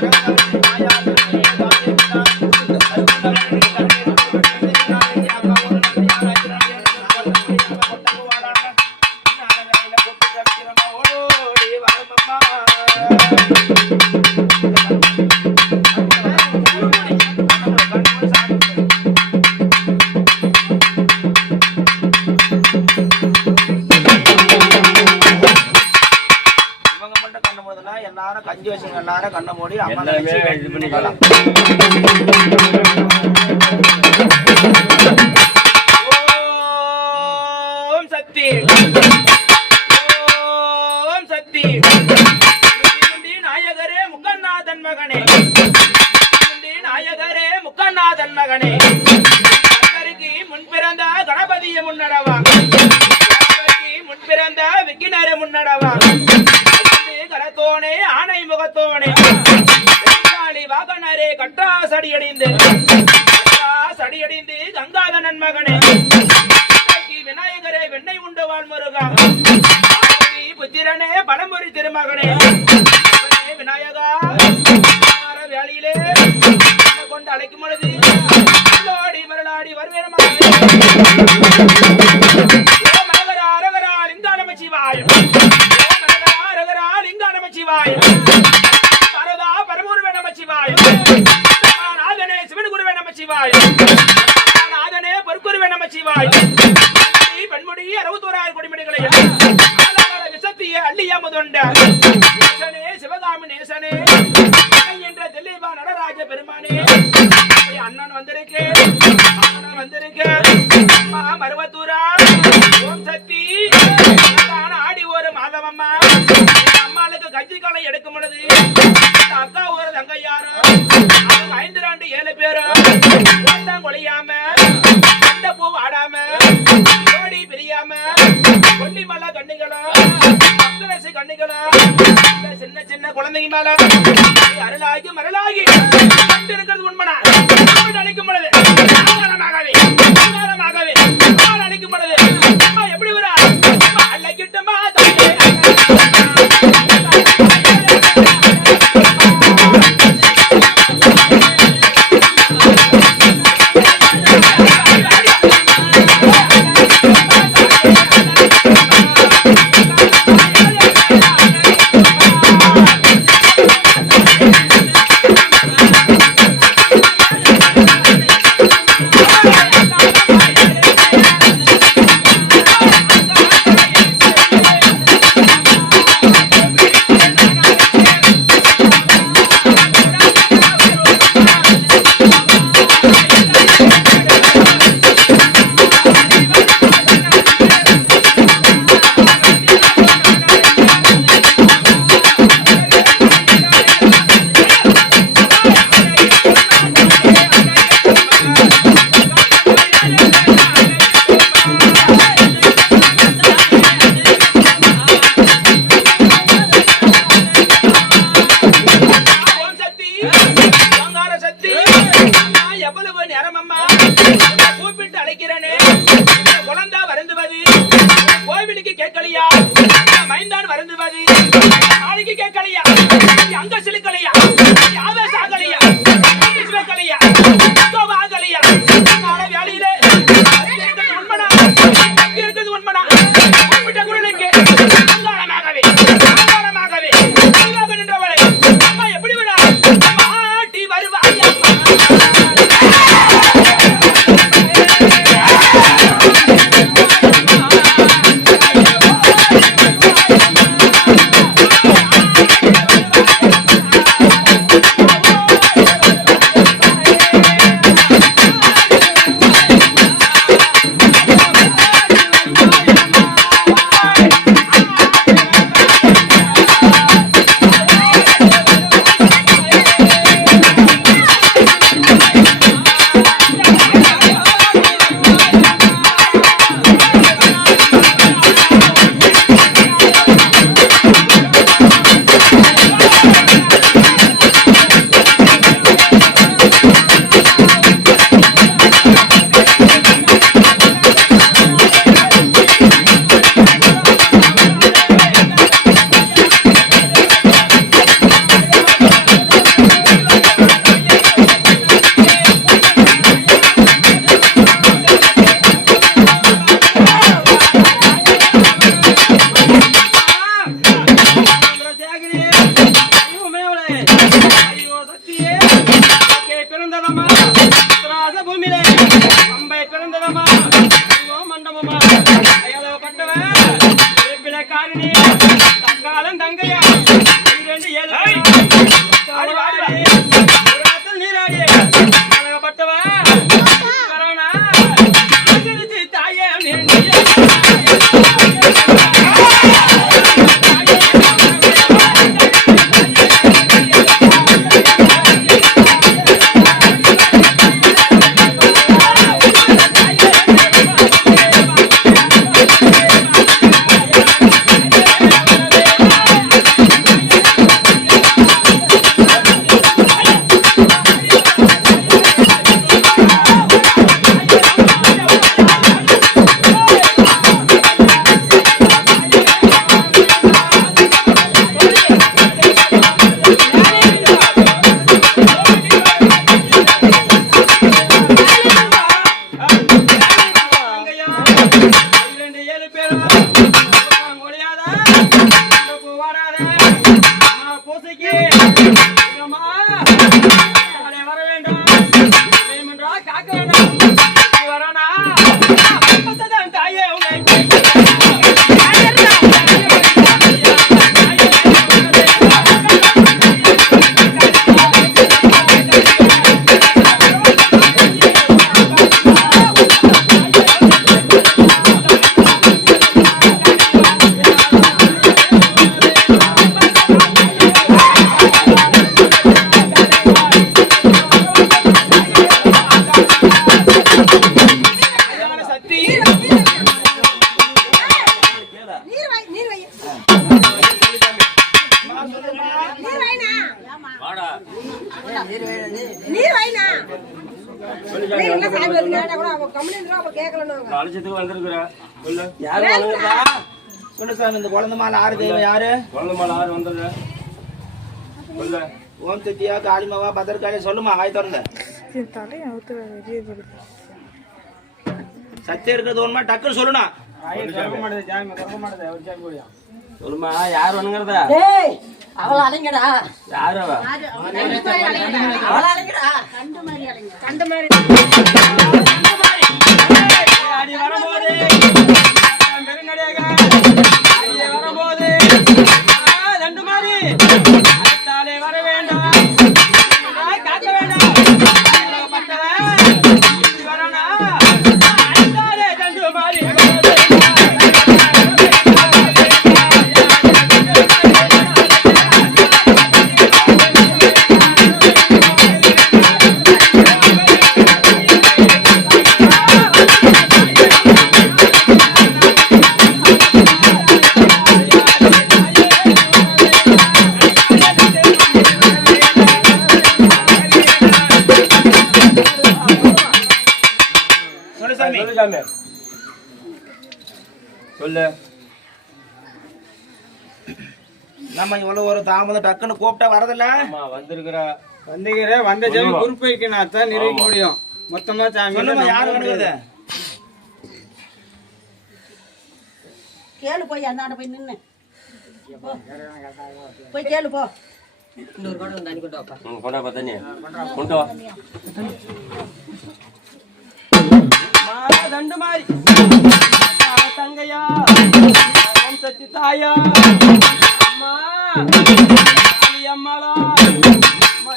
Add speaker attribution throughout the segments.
Speaker 1: Thank you. எல்லாரும் கஞ்சி வச்சுங்க எல்லாரும் கண்ணை மூடி அம்மா
Speaker 2: இது பண்ணிக்கலாம்.
Speaker 1: ஓம் சக்தி. ஓம் சக்தி. நாயகரே முக்கநாதன் மகனே. நாயகரே முக்கநாதன் மகனே. முன் பிறந்த கணபதிய முன்னடவா. முன் பிறந்த விக்கினர முன்னடவா. முகத்தோனே வெள்ளாளி வாகனரே கட்டாசடி அடிந்து சடியடிந்து கங்காதனன் மகனே. விநாயகரே வெண்ணை உண்டு வாழ்முருகா புத்திரனே பழமுறி திருமகனே. விநாயகா. வேலையிலே கொண்டு அழைக்கும் பொழுது மருளாடி மருளாடி வருவேனமா ஓ மரகரா சிவாயம். லிங்கா நம சிவாய பரதா நாதனே சிவன் குருவே நம நாதனே பொற்குருவே நம சிவாய பெண்முடி அறுபத்தோராயிரம் கொடிமணிகளை விசத்திய அள்ளிய முதொண்ட நேசனே சிவகாமி நேசனே என்ற தெல்லிவா நடராஜ பெருமானே. அண்ணன் வந்திருக்கு அண்ணன் வந்திருக்கு அம்மா மருவத்தூரா ஓம் சக்தி. ஆடி ஒரு மாதவம்மா இந்த அம்மாளுக்கு கஞ்சி எடுக்கும் பொழுது அக்கா ஒரு தங்கையாரும் அவங்க ஐந்து ஆண்டு ஏழு பேரும் ஒருத்தன் கொலையாம அந்த பூ ஆடாம ஜோடி பிரியாம கொல்லிமலை கண்ணிகளும் பக்தரசு கண்ணிகளும் சின்ன சின்ன குழந்தைங்க மேல அருளாகி மரளாகி இருக்கிறது உண்மனா அழைக்கும் பொழுது அங்காரமாகவே அங்காரமாகவே
Speaker 2: கலையா?
Speaker 1: அழைச்சதுக்கு வந்திருக்கிற. சொல்லு.
Speaker 3: யாரு வந்திருக்கா? சொல்லு சாமி இந்த குழந்தை மாலை ஆறு தெய்வம் யாரு?
Speaker 1: குழந்தை மேல ஆறு வந்துடுற சொல்லு.
Speaker 3: ஓம் சத்தியா காளிமாவா பத்திரகாளி சொல்லுமா ஆய் திறந்த. சத்தியம் இருக்கிறது ஒண்ணுமா? டக்குன்னு சொல்லணும்
Speaker 1: சொல்லுமா யார் வந்துங்கிறத
Speaker 2: டேய் அவள அலைங்கடா
Speaker 1: யாரு அவ?
Speaker 2: அவள அலைங்கடா கண்டு மாதிரி அலைங்க கண்டு மாதிரி
Speaker 1: அடி வரும்போது பெருநடியாக அடியே வரும்போது ரெண்டு மாதிரி
Speaker 3: சொல்லு சாமி
Speaker 1: சொல்லு.
Speaker 3: நம்ம இவ்வளவு ஒரு தாமதம் டக்குன்னு கூப்பிட்டா வரதில்ல?
Speaker 1: அம்மா வந்திருக்கிற.
Speaker 4: வந்துகிற வந்த ஜாமி பொறுப்பு வைக்கணும் தான் நிரூபிக்க முடியும். மொத்தமா சாமி
Speaker 3: யாரு
Speaker 2: கேளு போய் அந்தாண்ட போய் நின்னு. போய் கேளு போ. இன்னொரு கொண்டு வாப்பா.
Speaker 1: ம், கொண்டா பா தண்ணி கொண்டு வா. ரெண்டு மாதிரி தங்கையா ஓம் சக்தி தாயா அம்மா காளி அம்மாளா அம்மா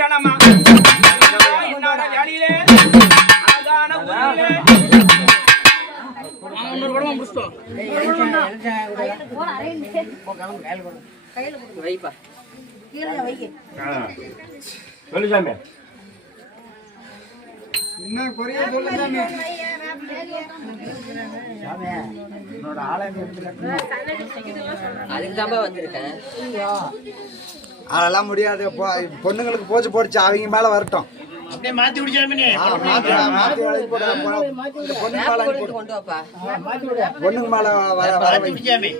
Speaker 1: அயோத்தியன பட்டணம்மா இன்னாட வேலையிலே அழகான ஊரிலே.
Speaker 5: வைப்பா கீழே வைக்க
Speaker 4: இன்னும் குறைய சொல்லு சாமி.
Speaker 5: அதுக்கு தான்ப்பா வந்திருக்கேன்.
Speaker 6: அதெல்லாம் முடியாது. பொ- பொண்ணுங்களுக்கு போச்சு போடுச்சு. அவங்க மேல வரட்டும்.
Speaker 7: அப்படியே மாத்தி
Speaker 6: மாத்தி மாத்தி பொண்ணுங்க மேல வர வர வை.
Speaker 7: விடிச்சாமி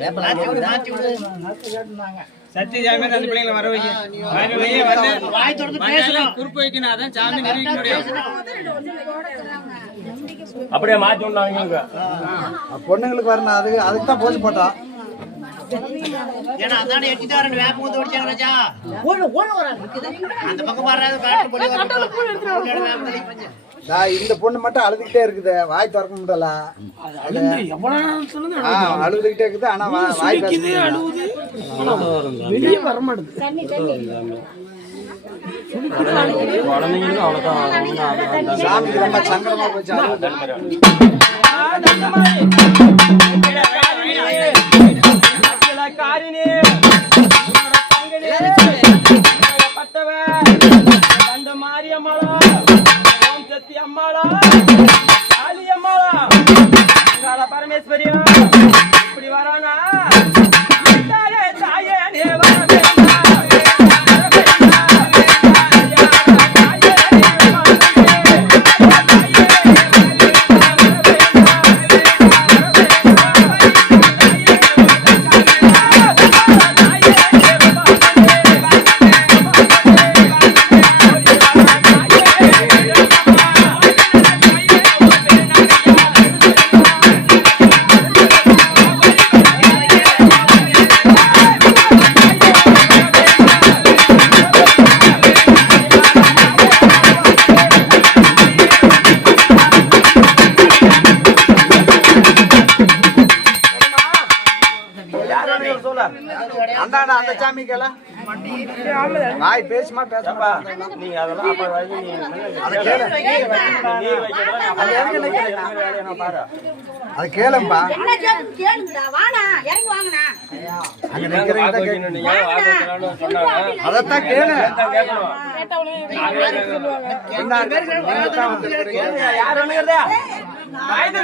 Speaker 4: சத்திய சாமி அந்த பிள்ளைங்களை வர வைக்க. வர வைக்க வந்து
Speaker 7: வாய் திறந்து
Speaker 4: வந்தாலே
Speaker 7: பேசணும்
Speaker 4: குறிப்பு வைக்கணும் அதான் சாமி நிரூபிக்க முடியும்
Speaker 7: அப்படியே மாத்தி விடலாம்
Speaker 6: பொண்ணுங்களுக்கு வரணும். அது அதுக்கு தான் போச்சு போட்டோம்
Speaker 7: ஏன்னா அதானே எட்டிட்டு ரெண்டு வேப்ப வந்து ஓடிச்சாங்க ராஜா. அந்த பக்கம் வர்றாது காட்டு போய் வரணும்
Speaker 6: டா, இந்த பொண்ணு மட்டும் அழுதுகிட்டே இருக்குது. வாய் திறக்க முடியல. ஆ, அழுதுகிட்டே இருக்குது. ஆனா வாய் பேச முடியல. சாமிக்கு ரொம்ப சங்கடமா போச்சு. அந்தாண்டா அந்த சாமிக்கல வாய் பேசுமா பேசுமா.
Speaker 7: நீங்க அதெல்லாம் அப்ப வரைக்கும்
Speaker 6: அதை கேளும்பா. அதைத்தான் கேளு.
Speaker 2: யார்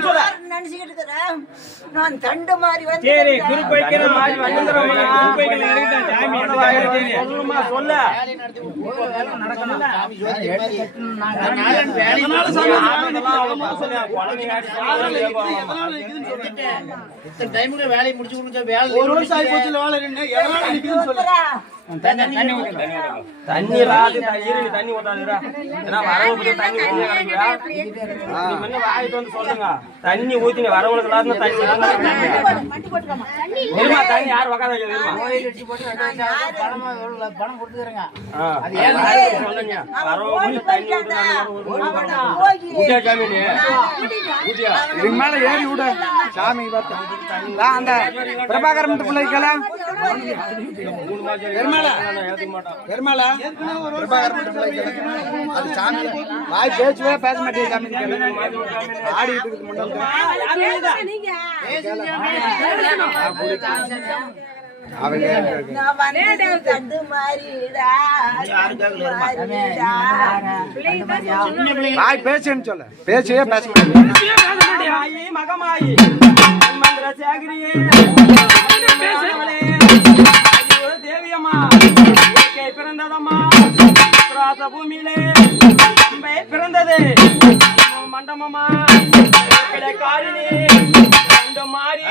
Speaker 2: சொல்ல
Speaker 5: நினைச்சுக்கிட்டு இருக்கிறேன் நான் கண்ட மாதிரி வந்து
Speaker 4: சரி குறிப்பு வைக்கிற மாதிரி வந்துடுறோம்மா குறிப்பு வைக்கல இருக்கட்டும் சாமி என்ன வாயில சரி.
Speaker 2: சொல்லுமா சொல்ல
Speaker 7: இத்தனை டைமுக்கு வேலையை முடிச்சு கொடுத்த வேலை
Speaker 4: ஒரு வருஷம் ஆகி வேலை நிக்குதுன்னு தண்ணி ஊத்தல.
Speaker 2: தண்ணி ராது ஈரடி தண்ணி ஊத்தாதுடா ஏன்னா வரவங்களுக்கு தண்ணி ஊத்தி வாயிட்டு வந்து சொல்லுங்க தண்ணி ஊத்தி நீ வரவங்களுக்கு எல்லாரும் தண்ணி தண்ணி யார்
Speaker 6: இதுக்கு மேல ஏறி விடு. சாமி பார்த்து அந்த பிள்ளைக்கல பெருமாளா? பெருமாளா? பிள்ளைக்கல அது சாமி வாய் பேச்சுவே பேச சாமி ஆடிட்டு முன்னாடி. வாய் பேசுன்னு சொல்ல. பேச்சவே பேச
Speaker 2: மகமாயி மந்திர சேகரியே தேவியம்மா பிறந்ததம்மா பூமியிலே பிறந்தது மண்டமம்மா காரிணி இந்த மாறி.